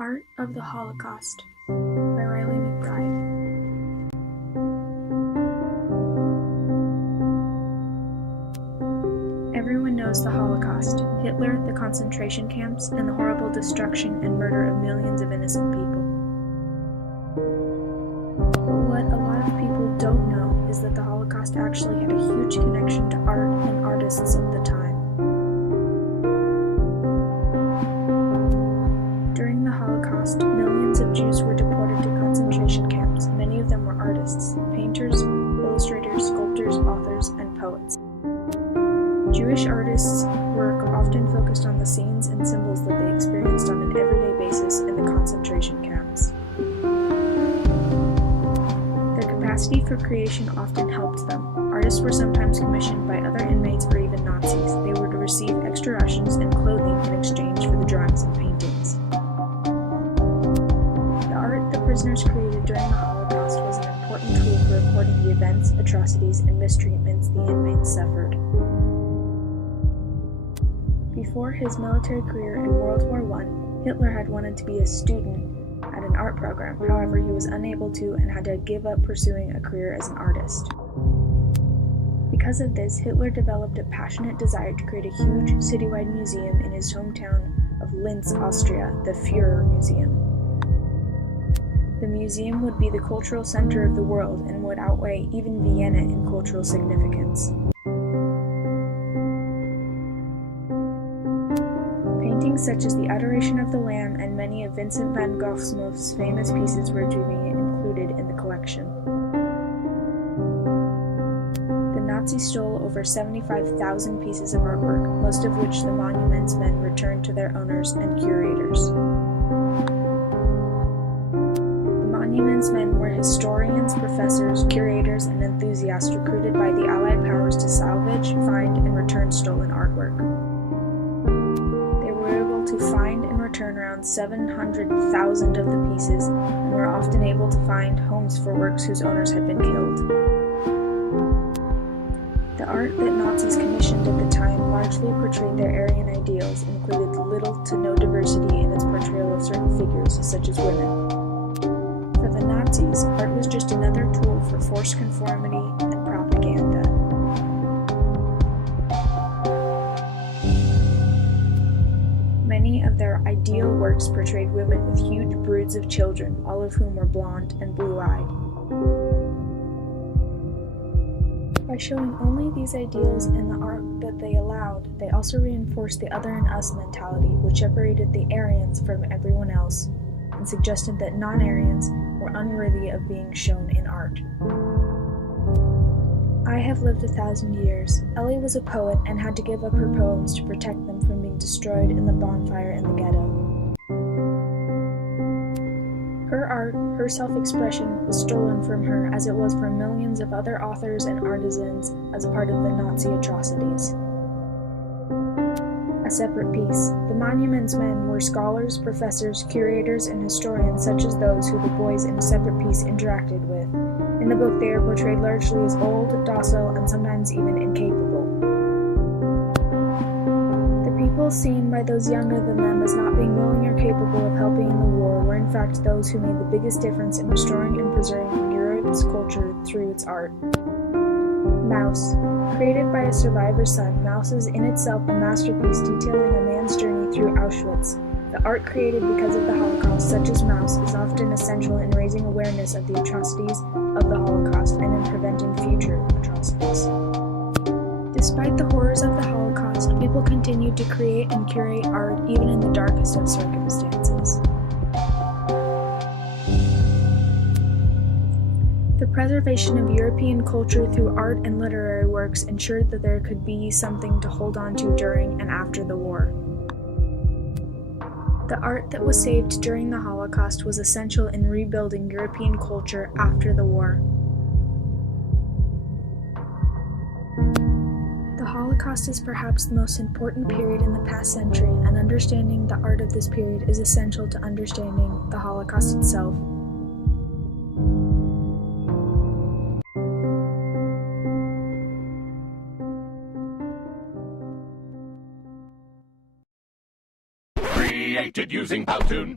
Art of the Holocaust by Riley McBride. Everyone knows the Holocaust, Hitler, the concentration camps, and the horrible destruction and murder of millions of innocent people. But what a lot of people don't know is that the Holocaust actually had a huge connection to art and artists of the time. During the Holocaust, millions of Jews were deported to concentration camps. Many of them were artists, painters, illustrators, sculptors, authors, and poets. Jewish artists' work often focused on the scenes and symbols that they experienced on an everyday basis in the concentration camps. Their capacity for creation often helped them. Artists were sometimes commissioned by other inmates or even Nazis. They were to receive extra rations and clothing in exchange for the drawings and paintings. The art the prisoners created during the Holocaust was an important tool for recording the events, atrocities, and mistreatments the inmates suffered. Before his military career in World War I, Hitler had wanted to be a student at an art program. However, he was unable to and had to give up pursuing a career as an artist. Because of this, Hitler developed a passionate desire to create a huge citywide museum in his hometown of Linz, Austria, the Führer Museum. The museum would be the cultural center of the world and would outweigh even Vienna in cultural significance. Paintings such as The Adoration of the Lamb and many of Vincent van Gogh's most famous pieces were to be included in the collection. The Nazis stole over 75,000 pieces of artwork, most of which the monuments men returned to their owners and curators. The monuments men were historians, professors, curators, and enthusiasts recruited by the Allied powers to salvage, find, and return stolen artwork. To find and return around 700,000 of the pieces, and were often able to find homes for works whose owners had been killed. The art that Nazis commissioned at the time largely portrayed their Aryan ideals, included little to no diversity in its portrayal of certain figures, such as women. For the Nazis, art was just another tool for forced conformity and propaganda. Many of their ideal works portrayed women with huge broods of children, all of whom were blonde and blue-eyed. By showing only these ideals in the art that they allowed, they also reinforced the other and us mentality, which separated the Aryans from everyone else, and suggested that non-Aryans were unworthy of being shown in art. I have lived 1,000 years. Ellie was a poet and had to give up her poems to protect them from being destroyed in the bonfire in the ghetto. Her art, her self-expression, was stolen from her as it was from millions of other authors and artisans as part of the Nazi atrocities. A separate piece. The monuments men were scholars, professors, curators, and historians such as those who the boys in a separate piece interacted with. In the book, they are portrayed largely as old, docile, and sometimes even incapable. The people seen by those younger than them as not being willing or capable of helping in the war were in fact those who made the biggest difference in restoring and preserving Europe's culture through its art. Mouse. Created by a survivor's son, Mouse is in itself a masterpiece detailing a man's journey through Auschwitz. The art created because of the Holocaust, such as Mouse, is often essential in raising awareness of the atrocities of the Holocaust and in preventing future atrocities. Despite the horrors of the Holocaust, people continued to create and curate art even in the darkest of circumstances. The preservation of European culture through art and literary works ensured that there could be something to hold on to during and after the war. The art that was saved during the Holocaust was essential in rebuilding European culture after the war. The Holocaust is perhaps the most important period in the past century, and understanding the art of this period is essential to understanding the Holocaust itself. Created using Powtoon.